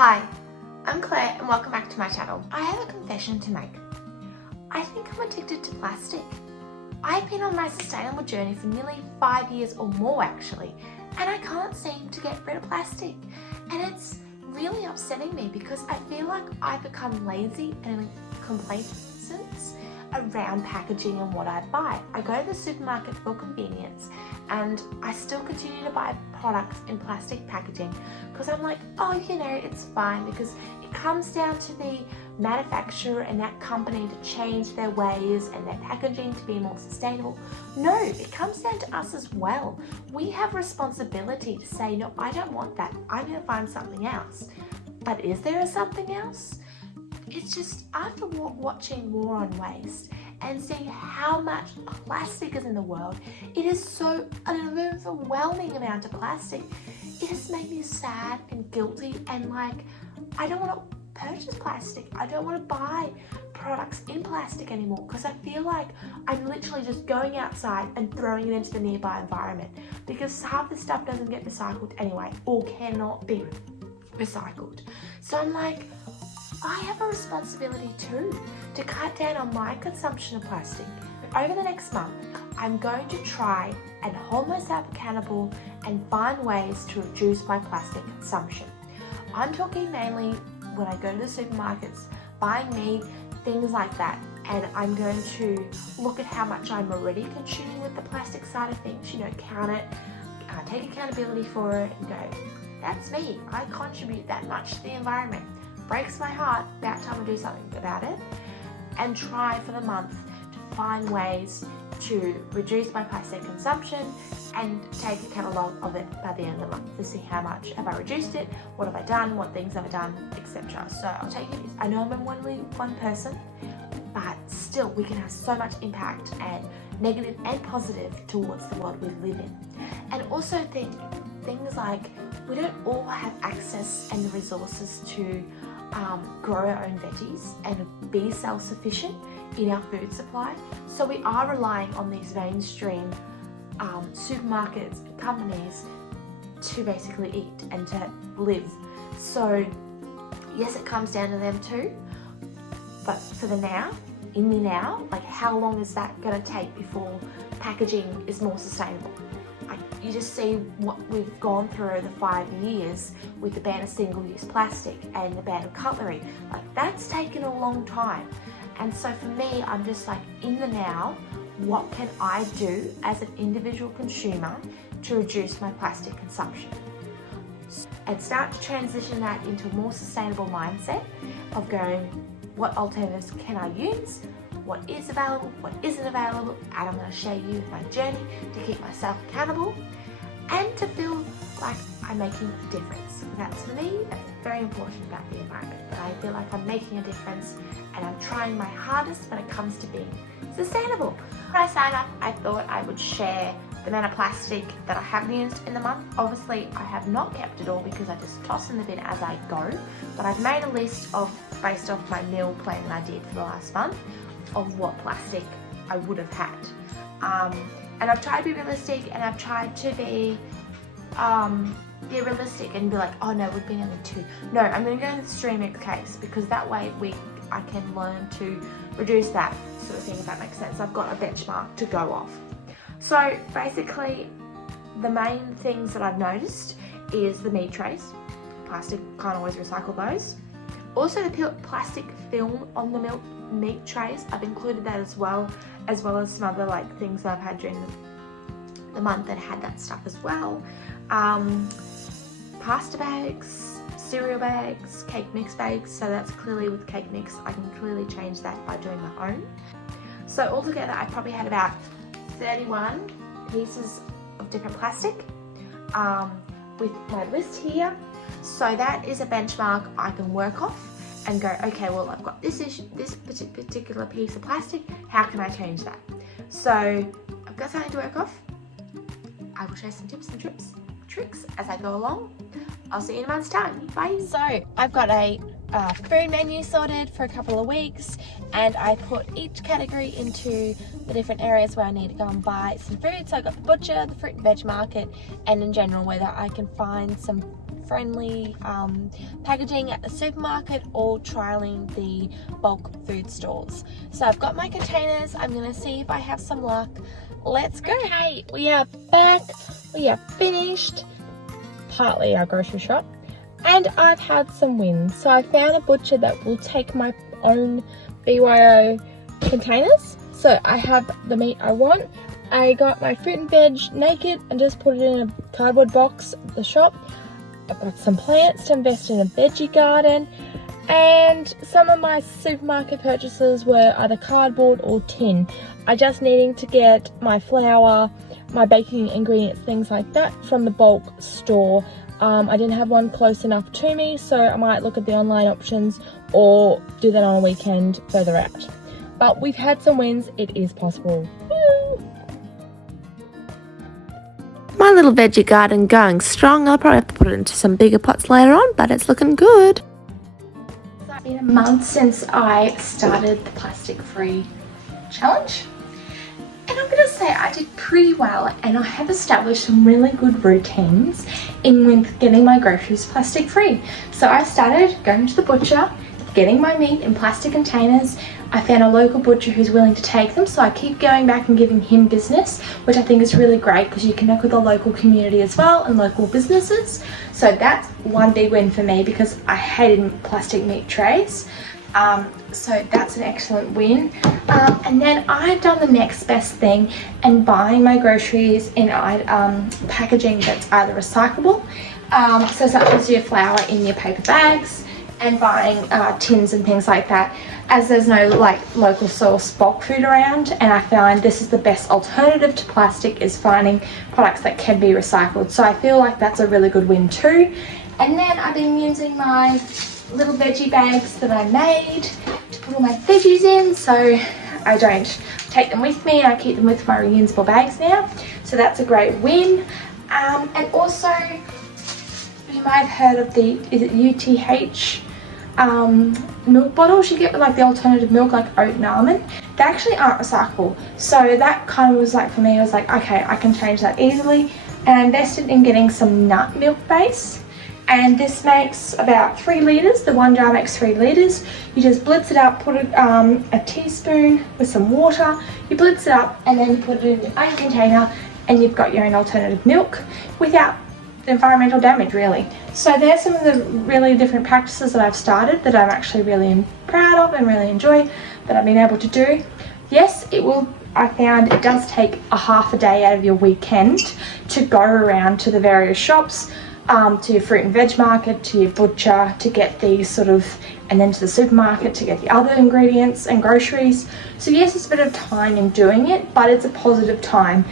Hi, I'm Claire and welcome back to my channel. I have a confession to make. I think I'm addicted to plastic. I've been on my sustainable journey for nearly 5 years or more actually, and I can't seem to get rid of plastic. And it's really upsetting me because I feel like I've become lazy and complacent around packaging and what I buy. I go to the supermarket for convenience and I still continue to buy products in plastic packaging because I'm like, oh, you know, it's fine, because it comes down to the manufacturer and that company to change their ways and their packaging to be more sustainable. No, it comes down to us as well. We have responsibility to say, no, I don't want that. I'm going to find something else. But is there a something else? It's just after watching War on Waste and seeing how much plastic is in the world, it is so an overwhelming amount of plastic. It has made me sad and guilty and like, I don't want to purchase plastic. I don't want to buy products in plastic anymore because I feel like I'm literally just going outside and throwing it into the nearby environment because half the stuff doesn't get recycled anyway or cannot be recycled. So I'm like, I have a responsibility too to cut down on my consumption of plastic. Over the next month, I'm going to try and hold myself accountable and find ways to reduce my plastic consumption. I'm talking mainly when I go to the supermarkets, buying meat, things like that. And I'm going to look at how much I'm already consuming with the plastic side of things, you know, count it, take accountability for it and go, that's me, I contribute that much to the environment. Breaks my heart, about time I do something about it, and try for the month to find ways to reduce my plastic consumption and take a catalogue of it by the end of the month to see how much have I reduced it, what have I done, what things have I done, etc. So I'll take it. I know I'm only one person, but still we can have so much impact and negative and positive towards the world we live in. And also things like we don't all have access and the resources to grow our own veggies and be self-sufficient in our food supply. So we are relying on these mainstream supermarkets, companies to basically eat and to live. So yes, it comes down to them too, but for the now, in the now, like how long is that going to take before packaging is more sustainable? You just see what we've gone through over the 5 years with the ban of single-use plastic and the ban of cutlery. Like that's taken a long time. And so for me, I'm just like, in the now, what can I do as an individual consumer to reduce my plastic consumption? And start to transition that into a more sustainable mindset of going, what alternatives can I use? What is available, what isn't available, and I'm going to share you my journey to keep myself accountable and to feel like I'm making a difference. That's for me, that's very important about the environment, that I feel like I'm making a difference and I'm trying my hardest when it comes to being sustainable. When I signed up, I thought I would share the amount of plastic that I haven't used in the month. Obviously, I have not kept it all because I just toss in the bin as I go, but I've made a list based off my meal plan that I did for the last month of what plastic I would have had. And I've tried to be realistic and I've tried to be realistic and be like, oh no, we've been only 2. No, I'm going to go in the extreme case because that way I can learn to reduce that sort of thing, if that makes sense. I've got a benchmark to go off. So basically, the main things that I've noticed is the meat trays. Plastic, can't always recycle those. Also the plastic film on the meat trays, I've included that as well as some other like things that I've had during the month that had that stuff as well. Pasta bags, cereal bags, cake mix bags, so that's clearly with cake mix, I can clearly change that by doing my own. So altogether I probably had about 31 pieces of different plastic with my list here. So that is a benchmark I can work off and go, okay, well, I've got this particular piece of plastic, how can I change that? So I've got something to work off. I will share some tips and tricks as I go along. I'll see you in a month's time. Bye. So I've got a food menu sorted for a couple of weeks, and I put each category into the different areas where I need to go and buy some food. So I got the butcher, the fruit and veg market, and in general whether I can find some friendly packaging at the supermarket or trialing the bulk food stores. So I've got my containers. I'm gonna see if I have some luck. Let's go. Hey, we are back. We are finished partly our grocery shop, and I've had some wins. So I found a butcher that will take my own BYO containers. So I have the meat I want. I got my fruit and veg naked and just put it in a cardboard box at the shop. I've got some plants to invest in a veggie garden, and some of my supermarket purchases were either cardboard or tin. I just needing to get my flour, my baking ingredients, things like that from the bulk store. I didn't have one close enough to me, so I might look at the online options or do that on a weekend further out. But we've had some wins. It is possible. Woo! My little veggie garden going strong. I'll probably have to put it into some bigger pots later on, but it's looking good. It's been a month since I started the plastic-free challenge. And I'm going to say I did pretty well, and I have established some really good routines in with getting my groceries plastic-free. So I started going to the butcher, getting my meat in plastic containers. I found a local butcher who's willing to take them, so I keep going back and giving him business, which I think is really great because you connect with the local community as well and local businesses. So that's one big win for me because I hated plastic meat trays. So that's an excellent win. And then I've done the next best thing and buying my groceries in packaging that's either recyclable, so such as your flour in your paper bags, and buying tins and things like that, as there's no like local source bulk food around. And I find this is the best alternative to plastic, is finding products that can be recycled. So I feel like that's a really good win too. And then I've been using my little veggie bags that I made to put all my veggies in, so I don't take them with me. I keep them with my reusable bags now, so that's a great win. And also, you might have heard of the, is it UTH milk bottles you get with like the alternative milk, like oat and almond. They actually aren't recyclable, so that kind of was like, for me, I was like, okay, I can change that easily. And I invested in getting some nut milk base, and this makes about 3 litres. The one jar makes 3 litres. You just blitz it up, put it a teaspoon with some water, you blitz it up, and then you put it in your own container, and you've got your own alternative milk without environmental damage, really. So there's some of the really different practices that I've started that I'm actually really proud of and really enjoy that I've been able to do. Yes, I found it does take a half a day out of your weekend to go around to the various shops, to your fruit and veg market, to your butcher, to get these sort of, and then to the supermarket to get the other ingredients and groceries. So yes, it's a bit of time in doing it, but it's a positive time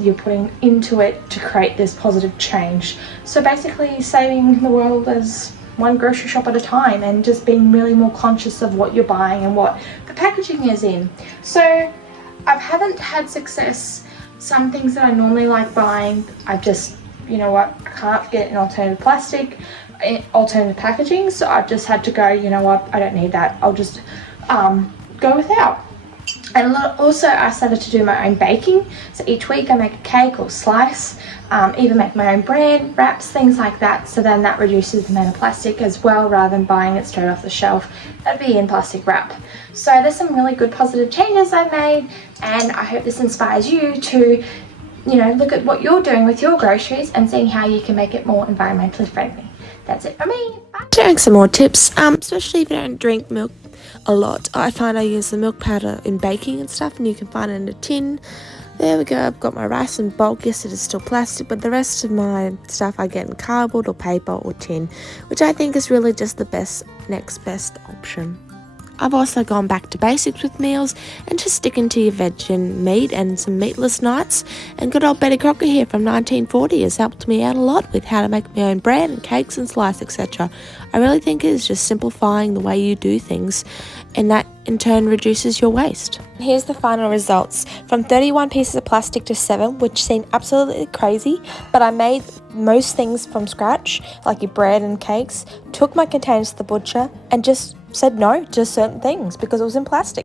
you're putting into it to create this positive change. So basically saving the world as one grocery shop at a time, and just being really more conscious of what you're buying and what the packaging is in. So I haven't had success. Some things that I normally like buying, I've just, you know what, I can't get an alternative plastic, alternative packaging, so I've just had to go, you know what, I don't need that, I'll just go without. And also I started to do my own baking, so each week I make a cake or slice, even make my own bread, wraps, things like that, so then that reduces the amount of plastic as well, rather than buying it straight off the shelf that'd be in plastic wrap. So there's some really good positive changes I've made, and I hope this inspires you to, you know, look at what you're doing with your groceries and seeing how you can make it more environmentally friendly. That's it for me. Bye. Sharing some more tips, especially if you don't drink milk a lot. I find I use the milk powder in baking and stuff, and you can find it in a tin. There we go, I've got my rice in bulk. Yes, it is still plastic, but the rest of my stuff I get in cardboard or paper or tin, which I think is really just the next best option. I've also gone back to basics with meals and just sticking to your veg and meat and some meatless nights. And good old Betty Crocker here from 1940 has helped me out a lot with how to make my own bread and cakes and slice, etc. I really think it is just simplifying the way you do things, and that in turn reduces your waste. Here's the final results. From 31 pieces of plastic to 7, which seemed absolutely crazy, but I made most things from scratch, like your bread and cakes, took my containers to the butcher and just said no to certain things because it was in plastic.